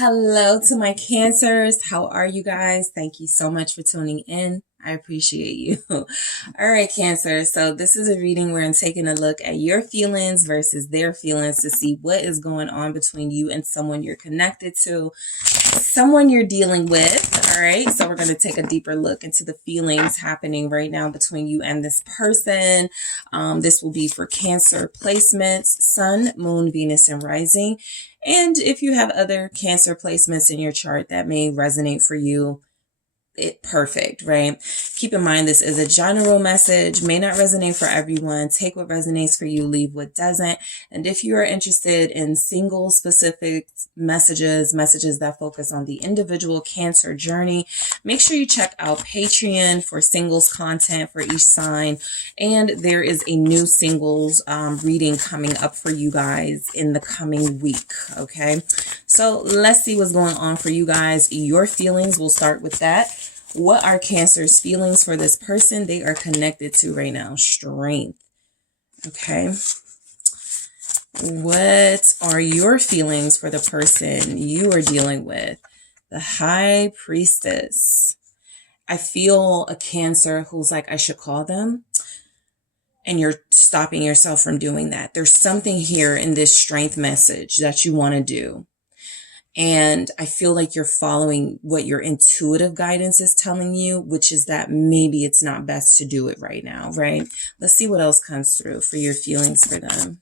Hello to my Cancers. How are you guys? Thank you so much for tuning in. I appreciate you. All right, Cancer. So this is a reading where I'm taking a look at your feelings versus their feelings to see what is going on between you and someone you're connected to, someone you're dealing with. All right. So we're going to take a deeper look into the feelings happening right now between you and this person. This will be for Cancer placements, Sun, Moon, Venus, and Rising. And if you have other Cancer placements in your chart that may resonate for you, perfect, right? Keep in mind, this is a general message, may not resonate for everyone. Take what resonates for you, leave what doesn't. And if you are interested in single specific messages that focus on the individual Cancer journey, make sure you check out Patreon for singles content for each sign. And there is a new singles reading coming up for you guys in the coming week. Okay, so let's see what's going on for you guys. Your feelings, we'll start with that. What are Cancer's feelings for this person they are connected to right now? Strength. Okay. What are your feelings for the person you are dealing with? The High Priestess. I feel a Cancer who's like, I should call them. And you're stopping yourself from doing that. There's something here in this strength message that you want to do. And I feel like you're following what your intuitive guidance is telling you, which is that maybe it's not best to do it right now, right? Let's see what else comes through for your feelings for them.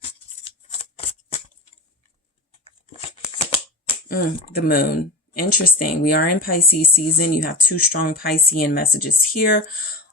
The Moon. Interesting. We are in Pisces season. You have two strong Piscean messages here,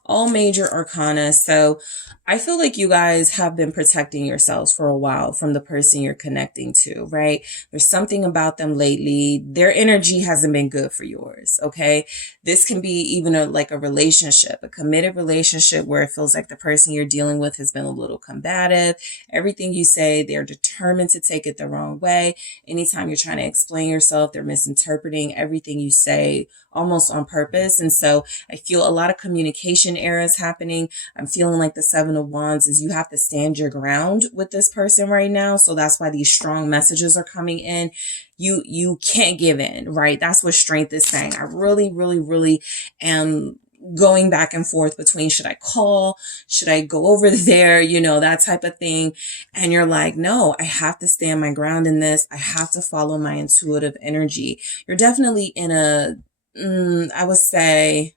all major arcana. So I feel like you guys have been protecting yourselves for a while from the person you're connecting to, right? There's something about them lately. Their energy hasn't been good for yours, okay? This can be even like a relationship, a committed relationship where it feels like the person you're dealing with has been a little combative. Everything you say, they're determined to take it the wrong way. Anytime you're trying to explain yourself, they're misinterpreting everything you say almost on purpose. And so I feel a lot of communication errors happening. I'm feeling like the Seven of Wands is you have to stand your ground with this person right now. So that's why these strong messages are coming in. You can't give in, right? That's what strength is saying. I really am going back and forth between, should I call? Should I go over there? You know, that type of thing. And you're like, no, I have to stand my ground in this. I have to follow my intuitive energy. You're definitely in a, I would say,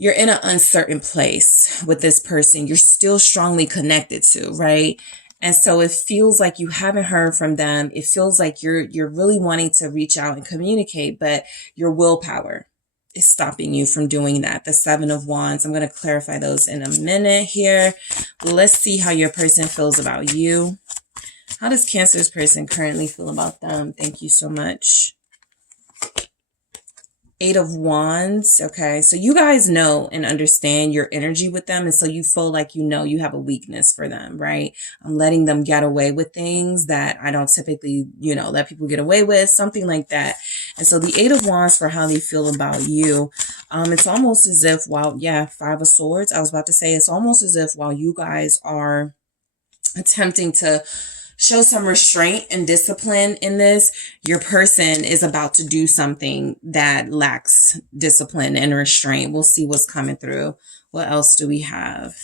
you're in an uncertain place with this person you're still strongly connected to, right? And so it feels like you haven't heard from them. It feels like you're really wanting to reach out and communicate, but your willpower is stopping you from doing that. The Seven of Wands. I'm going to clarify those in a minute here. Let's see how your person feels about you. How does Cancer's person currently feel about them? Thank you so much. Eight of Wands. Okay. So you guys know and understand your energy with them. And so you feel like, you know, you have a weakness for them, right? I'm letting them get away with things that I don't typically, you know, let people get away with, something like that. And so the Eight of Wands for how they feel about you. It's almost as if Five of Swords. I was about to say, it's almost as if while you guys are attempting to show some restraint and discipline in this, your person is about to do something that lacks discipline and restraint. We'll see what's coming through. What else do we have?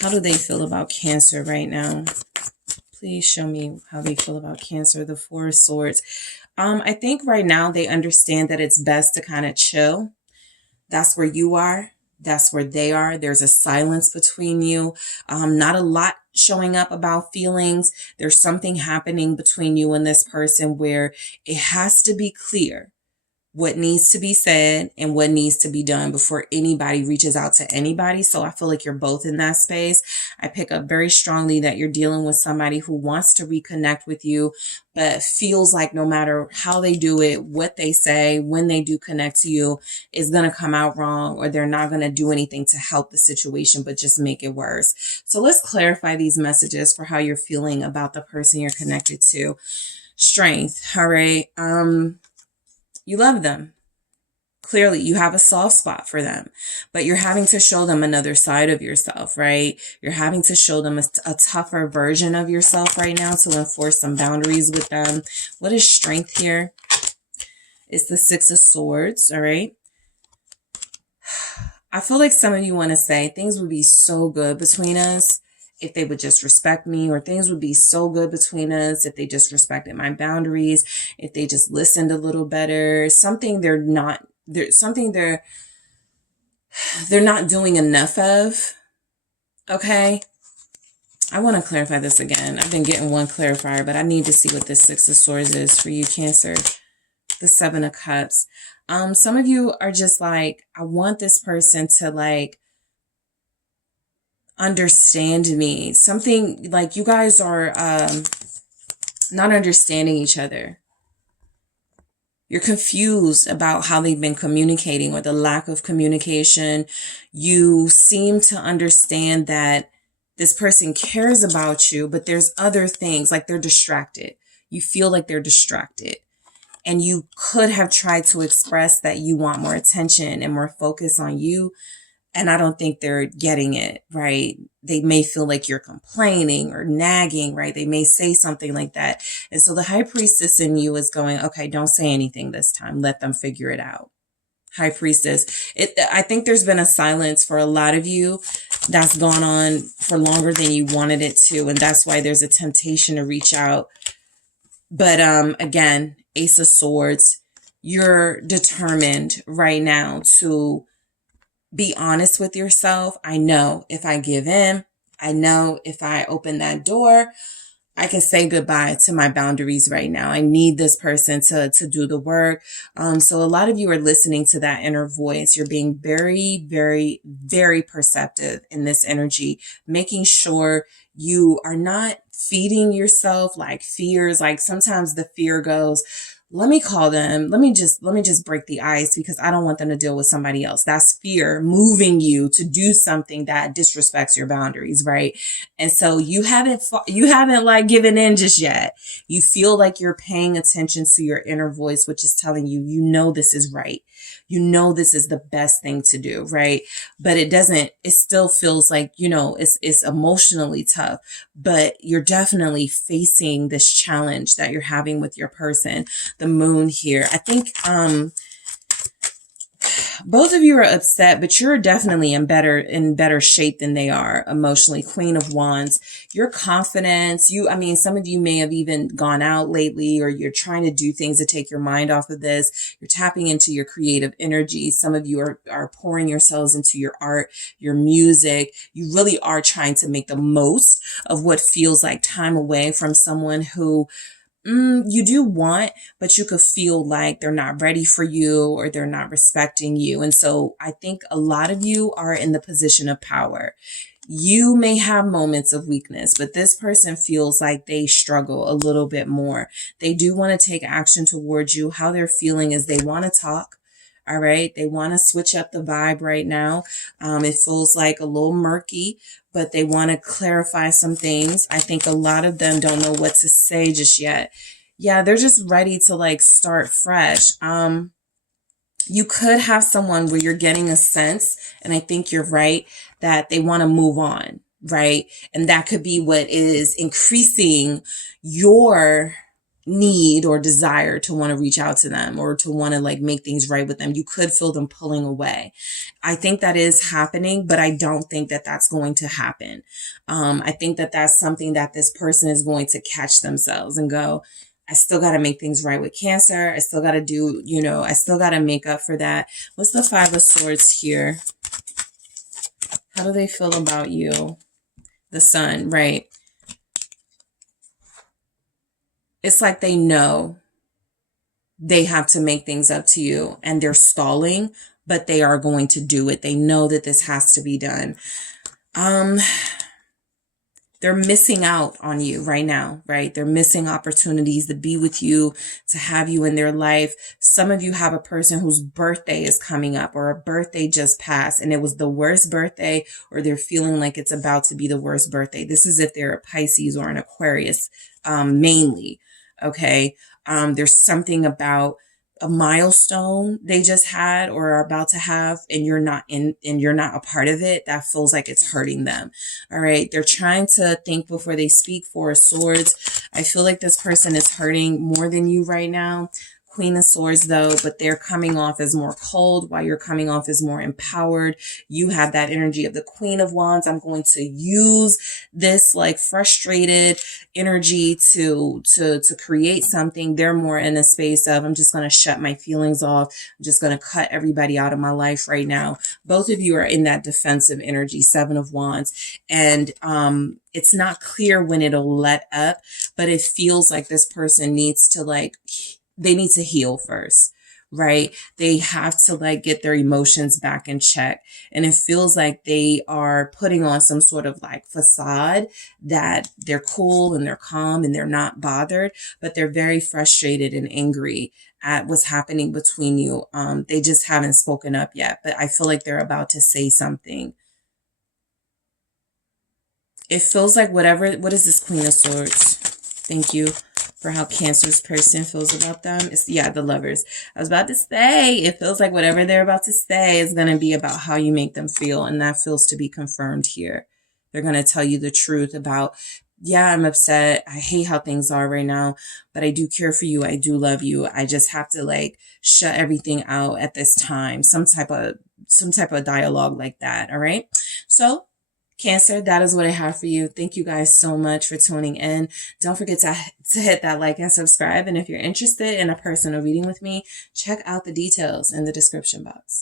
How do they feel about Cancer right now? Please show me how they feel about Cancer. The Four of Swords. I think right now they understand that it's best to kind of chill. That's where you are. That's where they are. There's a silence between you. Not a lot showing up about feelings. There's something happening between you and this person where it has to be clear what needs to be said and what needs to be done before anybody reaches out to anybody. So I feel like you're both in that space. I pick up very strongly that you're dealing with somebody who wants to reconnect with you, but feels like no matter how they do it, what they say, when they do connect to you is going to come out wrong, or they're not going to do anything to help the situation, but just make it worse. So let's clarify these messages for how you're feeling about the person you're connected to. Strength. All right. You love them. Clearly, you have a soft spot for them, but you're having to show them another side of yourself, right? You're having to show them a tougher version of yourself right now to enforce some boundaries with them. What is strength here? It's the Six of Swords, all right? I feel like some of you want to say things would be so good between us if they would just respect me, or things would be so good between us if they just respected my boundaries, if they just listened a little better. Something they're not doing enough of. Okay. I want to clarify this again. I've been getting one clarifier, but I need to see what this Six of Swords is for you, Cancer. The Seven of Cups. Some of you are just like, I want this person to like understand me. Something like you guys are not understanding each other. You're confused about how they've been communicating or the lack of communication. You seem to understand that this person cares about you, but there's other things, like they're distracted. You feel like they're distracted. And you could have tried to express that you want more attention and more focus on you. And I don't think they're getting it, right? They may feel like you're complaining or nagging, right? They may say something like that. And so the High Priestess in you is going, okay, don't say anything this time. Let them figure it out. High Priestess. I think there's been a silence for a lot of you that's gone on for longer than you wanted it to. And that's why there's a temptation to reach out. But again, Ace of Swords, you're determined right now to be honest with yourself. I know if I give in, I know if I open that door, I can say goodbye to my boundaries right now. I need this person to do the work. So a lot of you are listening to that inner voice. You're being very, very, very perceptive in this energy, making sure you are not feeding yourself like fears. Like sometimes the fear goes, let me call them. Let me just break the ice because I don't want them to deal with somebody else. That's fear moving you to do something that disrespects your boundaries, right? And so you haven't like given in just yet. You feel like you're paying attention to your inner voice, which is telling you, you know, this is right. You know, this is the best thing to do, right? But it still feels like, you know, it's emotionally tough, but you're definitely facing this challenge that you're having with your person. The Moon here. I think both of you are upset, but you're definitely in better shape than they are emotionally. Queen of Wands, your confidence. Some of you may have even gone out lately, or you're trying to do things to take your mind off of this. You're tapping into your creative energy. Some of you are pouring yourselves into your art, your music. You really are trying to make the most of what feels like time away from someone who you do want, but you could feel like they're not ready for you or they're not respecting you. And so I think a lot of you are in the position of power. You may have moments of weakness, but this person feels like they struggle a little bit more. They do want to take action towards you. How they're feeling is they want to talk. All right. They want to switch up the vibe right now. It feels like a little murky, but they want to clarify some things. I think a lot of them don't know what to say just yet. Yeah, they're just ready to like start fresh. You could have someone where you're getting a sense, and I think you're right, that they want to move on, right? And that could be what is increasing your need or desire to want to reach out to them or to want to like make things right with them. You could feel them pulling away. I think that is happening, but I don't think that that's going to happen. I think that that's something that this person is going to catch themselves and go, I still got to make things right with Cancer. I still got to do, I still got to make up for that. What's the Five of Swords here? How do they feel about you? The Sun, right? It's like they know they have to make things up to you and they're stalling, but they are going to do it. They know that this has to be done. They're missing out on you right now, right? They're missing opportunities to be with you, to have you in their life. Some of you have a person whose birthday is coming up or a birthday just passed and it was the worst birthday, or they're feeling like it's about to be the worst birthday. This is if they're a Pisces or an Aquarius, mainly. Okay. There's something about a milestone they just had or are about to have, and you're not a part of it, that feels like it's hurting them. All right. They're trying to think before they speak. Four of Swords. I feel like this person is hurting more than you right now. Queen of Swords though, but they're coming off as more cold while you're coming off as more empowered. You have that energy of the Queen of Wands. I'm going to use this like frustrated energy to create something. They're more in a space of, I'm just going to shut my feelings off. I'm just going to cut everybody out of my life right now. Both of you are in that defensive energy, Seven of Wands. And it's not clear when it'll let up, but it feels like this person needs to they need to heal first, right? They have to get their emotions back in check. And it feels like they are putting on some sort of facade that they're cool and they're calm and they're not bothered, but they're very frustrated and angry at what's happening between you. They just haven't spoken up yet, but I feel like they're about to say something. It feels like what is this Queen of Swords? Thank you for how Cancer's person feels about them. It's, the Lovers. I was about to say, it feels like whatever they're about to say is going to be about how you make them feel. And that feels to be confirmed here. They're going to tell you the truth about, I'm upset. I hate how things are right now, but I do care for you. I do love you. I just have to shut everything out at this time. Some type of dialogue like that. All right. So Cancer, that is what I have for you. Thank you guys so much for tuning in. Don't forget to hit that like and subscribe. And if you're interested in a personal reading with me, check out the details in the description box.